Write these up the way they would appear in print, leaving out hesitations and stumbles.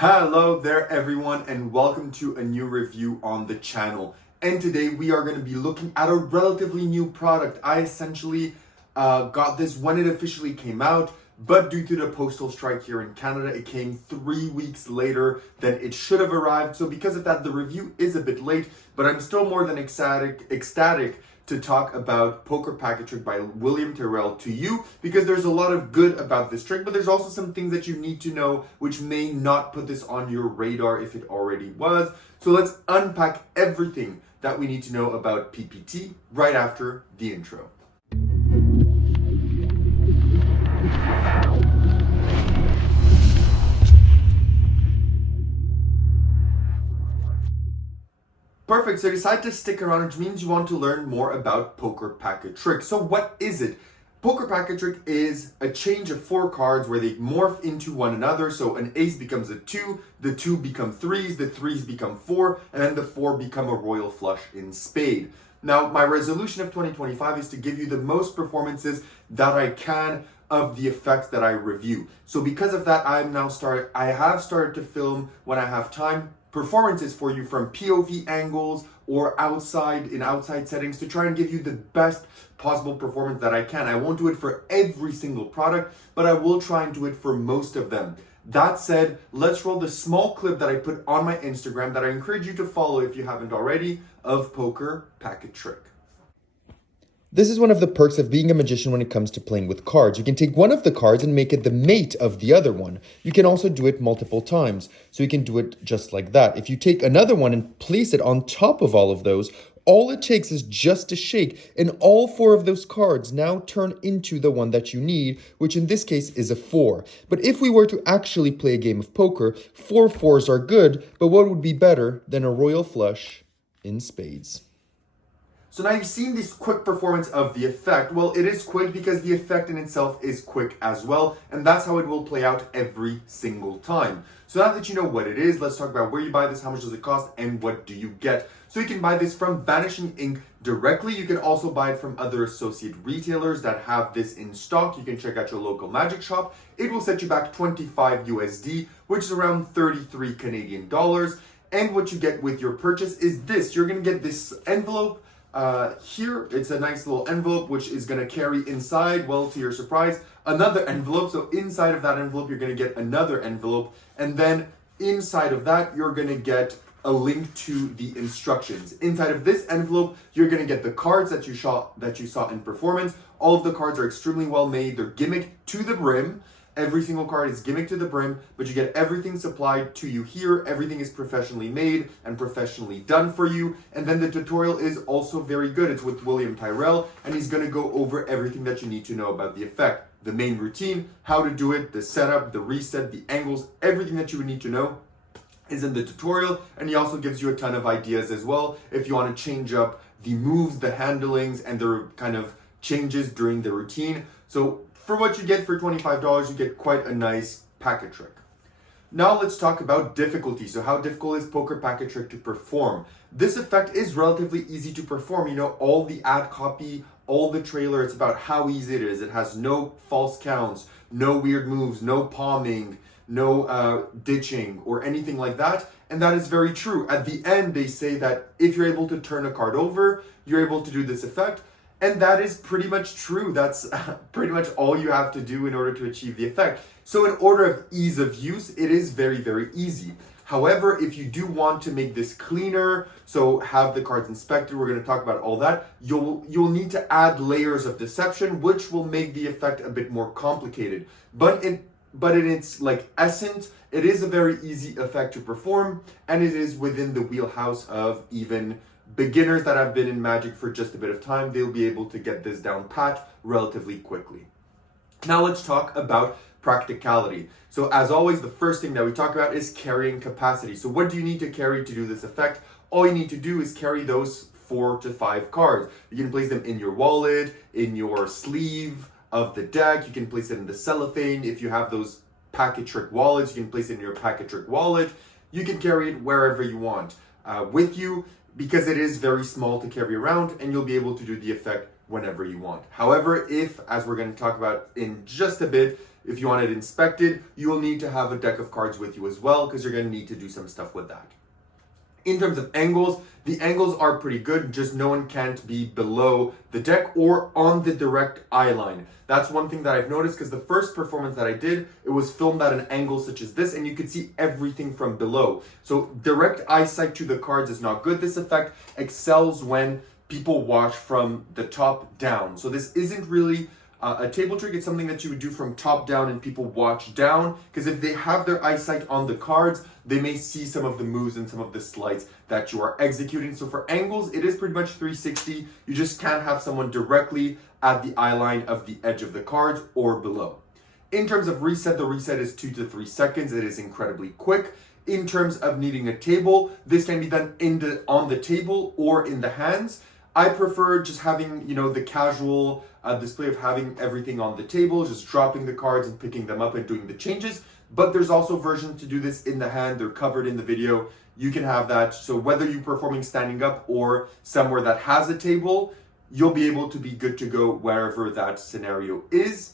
Hello there everyone and welcome to a new review on the channel. And today we are going to be looking at a relatively new product. I essentially got this when it officially came out, but due to the postal strike here in Canada, it came 3 weeks later than it should have arrived. So because of that, the review is a bit late, but I'm still more than ecstatic to talk about Poker Packet Trick by William Tyrrell to you, because there's a lot of good about this trick, but there's also some things that you need to know which may not put this on your radar if it already was. So let's unpack everything that we need to know about PPT right after the intro. Perfect, so decide to stick around, which means you want to learn more about Poker Packet Trick. So what is it? Poker Packet Trick is a change of 4 cards where they morph into one another. So an ace becomes a 2, the 2 become 3s, the 3s become 4, and then the 4 become a royal flush in spade. Now, my resolution of 2025 is to give you the most performances that I can of the effects that I review. So because of that, I have started to film when I have time performances for you from POV angles or outside settings to try and give you the best possible performance that I can. I won't do it for every single product, but I will try and do it for most of them. That said, let's roll the small clip that I put on my Instagram that I encourage you to follow if you haven't already, of Poker Packet Trick. This is one of the perks of being a magician when it comes to playing with cards. You can take one of the cards and make it the mate of the other one. You can also do it multiple times. So you can do it just like that. If you take another one and place it on top of all of those, all it takes is just a shake, and all 4 of those cards now turn into the one that you need, which in this case is a 4. But if we were to actually play a game of poker, 4 4s are good, but what would be better than a royal flush in spades? So now you've seen this quick performance of the effect. Well, it is quick because the effect in itself is quick as well, and that's how it will play out every single time. So now that you know what it is, let's talk about where you buy this, how much does it cost, and what do you get. So you can buy this from Vanishing Ink directly. You can also buy it from other associate retailers that have this in stock. You can check out your local magic shop. It will set you back 25 USD, which is around 33 Canadian dollars. And what you get with your purchase is this. You're going to get this envelope. Here, it's a nice little envelope which is going to carry inside, well, to your surprise, another envelope. So inside of that envelope, you're going to get another envelope. And then inside of that, you're going to get a link to the instructions. Inside of this envelope, you're going to get the cards that you saw in performance. All of the cards are extremely well made. They're gimmicked to the brim. Every single card is gimmicked to the brim, but you get everything supplied to you here. Everything is professionally made and professionally done for you. And then the tutorial is also very good. It's with William Tyrrell, and he's going to go over everything that you need to know about the effect. The main routine, how to do it, the setup, the reset, the angles, everything that you would need to know is in the tutorial. And he also gives you a ton of ideas as well if you want to change up the moves, the handlings, and the kind of changes during the routine. So for what you get for $25, you get quite a nice packet trick. Now let's talk about difficulty. So how difficult is Poker Packet Trick to perform? This effect is relatively easy to perform. You know, all the ad copy, all the trailer, it's about how easy it is. It has no false counts, no weird moves, no palming, no ditching or anything like that. And that is very true. At the end, they say that if you're able to turn a card over, you're able to do this effect. And that is pretty much true. That's pretty much all you have to do in order to achieve the effect. So in order of ease of use, it is very, very easy. However, if you do want to make this cleaner, so have the cards inspected, we're going to talk about all that, you'll need to add layers of deception, which will make the effect a bit more complicated. But in its essence, it is a very easy effect to perform, and it is within the wheelhouse of even beginners that have been in Magic for just a bit of time. They'll be able to get this down pat relatively quickly. Now let's talk about practicality. So as always, the first thing that we talk about is carrying capacity. So what do you need to carry to do this effect? All you need to do is carry those 4 to 5 cards. You can place them in your wallet, in your sleeve of the deck. You can place it in the cellophane. If you have those packet trick wallets, you can place it in your packet trick wallet. You can carry it wherever you want with you, because it is very small to carry around, and you'll be able to do the effect whenever you want. However, if, as we're going to talk about in just a bit, if you want it inspected, you will need to have a deck of cards with you as well, because you're going to need to do some stuff with that. In terms of angles, the angles are pretty good, just no one can't be below the deck or on the direct eye line. That's one thing that I've noticed, because the first performance that I did, it was filmed at an angle such as this, and you could see everything from below. So direct eyesight to the cards is not good. This effect excels when people watch from the top down. So this isn't really a table trick. It's something that you would do from top down and people watch down, because if they have their eyesight on the cards, they may see some of the moves and some of the sleights that you are executing. So for angles, it is pretty much 360. You just can't have someone directly at the eye line of the edge of the cards or below. In terms of reset, the reset is 2 to 3 seconds. It is incredibly quick. In terms of needing a table, this can be done on the table or in the hands. I prefer just having, the casual display of having everything on the table, just dropping the cards and picking them up and doing the changes. But there's also versions to do this in the hand. They're covered in the video. You can have that. So whether you're performing standing up or somewhere that has a table, you'll be able to be good to go wherever that scenario is.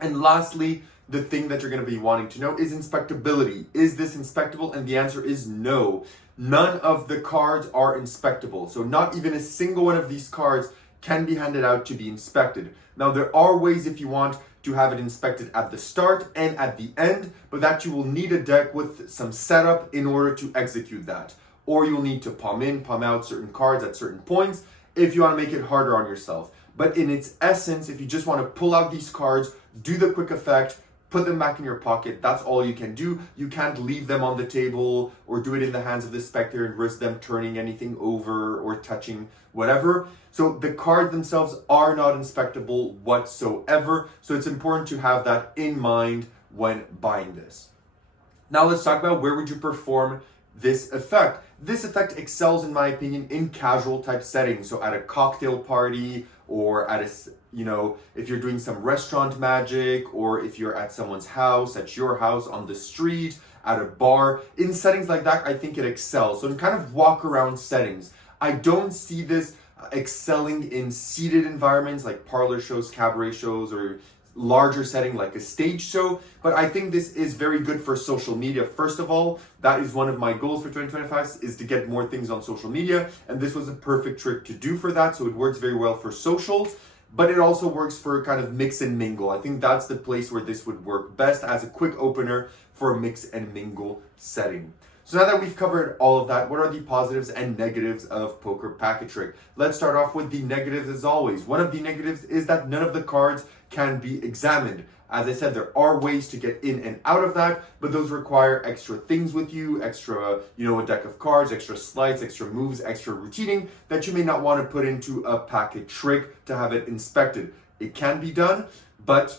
And lastly, the thing that you're going to be wanting to know is inspectability. Is this inspectable? And the answer is no. None of the cards are inspectable. So not even a single one of these cards can be handed out to be inspected. Now, there are ways if you want to have it inspected at the start and at the end, but that you will need a deck with some setup in order to execute that. Or you'll need to palm in, palm out certain cards at certain points if you want to make it harder on yourself. But in its essence, if you just want to pull out these cards, do the quick effect, put them back in your pocket, that's all you can do. You can't leave them on the table or do it in the hands of the spectator and risk them turning anything over or touching whatever. So the cards themselves are not inspectable whatsoever. So it's important to have that in mind when buying this. Now let's talk about where would you perform this effect. This effect excels, in my opinion, in casual type settings. So at a cocktail party, or at if you're doing some restaurant magic, or if you're at someone's house, at your house, on the street, at a bar, in settings like that, I think it excels. So in kind of walk around settings, I don't see this excelling in seated environments like parlor shows, cabaret shows, or larger setting like a stage show, but I think this is very good for social media. First of all, that is one of my goals for 2025, is to get more things on social media, and this was a perfect trick to do for that. So it works very well for socials, but it also works for kind of mix and mingle. I think that's the place where this would work best as a quick opener for a mix and mingle setting. So now that we've covered all of that, what are the positives and negatives of Poker Packet Trick? Let's start off with the negatives as always. One of the negatives is that none of the cards can be examined. As I said, there are ways to get in and out of that, but those require extra things with you, extra, a deck of cards, extra sleights, extra moves, extra routining that you may not want to put into a packet trick to have it inspected. It can be done, but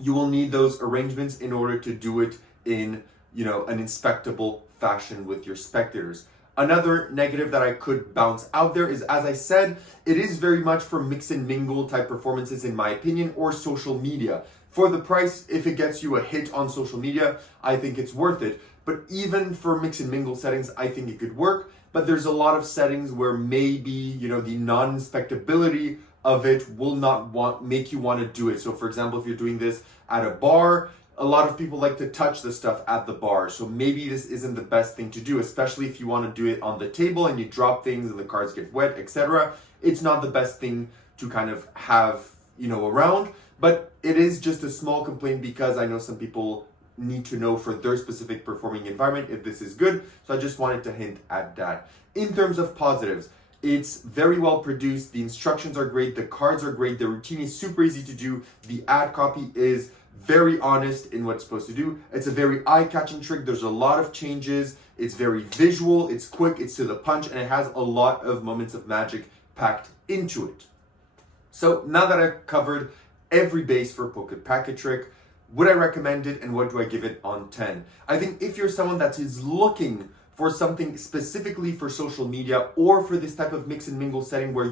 you will need those arrangements in order to do it in, an inspectable fashion with your spectators. Another negative that I could bounce out there is, as I said, it is very much for mix and mingle type performances, in my opinion, or social media. For the price, if it gets you a hit on social media, I think it's worth it. But even for mix and mingle settings, I think it could work. But there's a lot of settings where maybe, the non-inspectability of it will not make you want to do it. So for example, if you're doing this at a bar, a lot of people like to touch the stuff at the bar. So maybe this isn't the best thing to do, especially if you want to do it on the table and you drop things and the cards get wet, etc. It's not the best thing to kind of have, around, but it is just a small complaint because I know some people need to know for their specific performing environment if this is good. So I just wanted to hint at that. In terms of positives, it's very well produced. The instructions are great. The cards are great. The routine is super easy to do. The ad copy is very honest in what it's supposed to do. It's a very eye-catching trick. There's a lot of changes. It's very visual. It's quick. It's to the punch. And it has a lot of moments of magic packed into it. So now that I've covered every base for Poker Packet Trick, would I recommend it and what do I give it on 10? I think if you're someone that is looking for something specifically for social media or for this type of mix and mingle setting where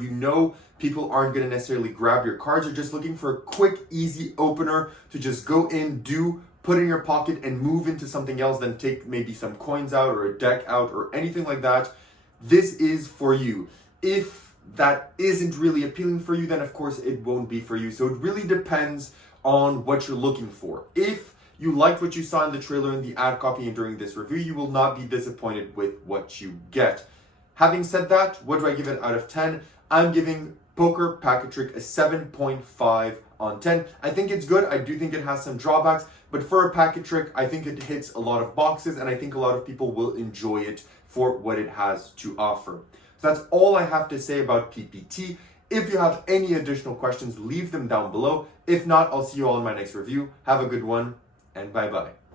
people aren't going to necessarily grab your cards, or just looking for a quick, easy opener to just go in, put in your pocket and move into something else, then take maybe some coins out or a deck out or anything like that, this is for you. If that isn't really appealing for you, then of course it won't be for you. So it really depends on what you're looking for. If you liked what you saw in the trailer and the ad copy and during this review, you will not be disappointed with what you get. Having said that, what do I give it out of 10? I'm giving Poker Packet Trick a 7.5 on 10. I think it's good. I do think it has some drawbacks, but for a packet trick, I think it hits a lot of boxes, and I think a lot of people will enjoy it for what it has to offer. So that's all I have to say about PPT. If you have any additional questions, leave them down below. If not, I'll see you all in my next review. Have a good one, and bye-bye.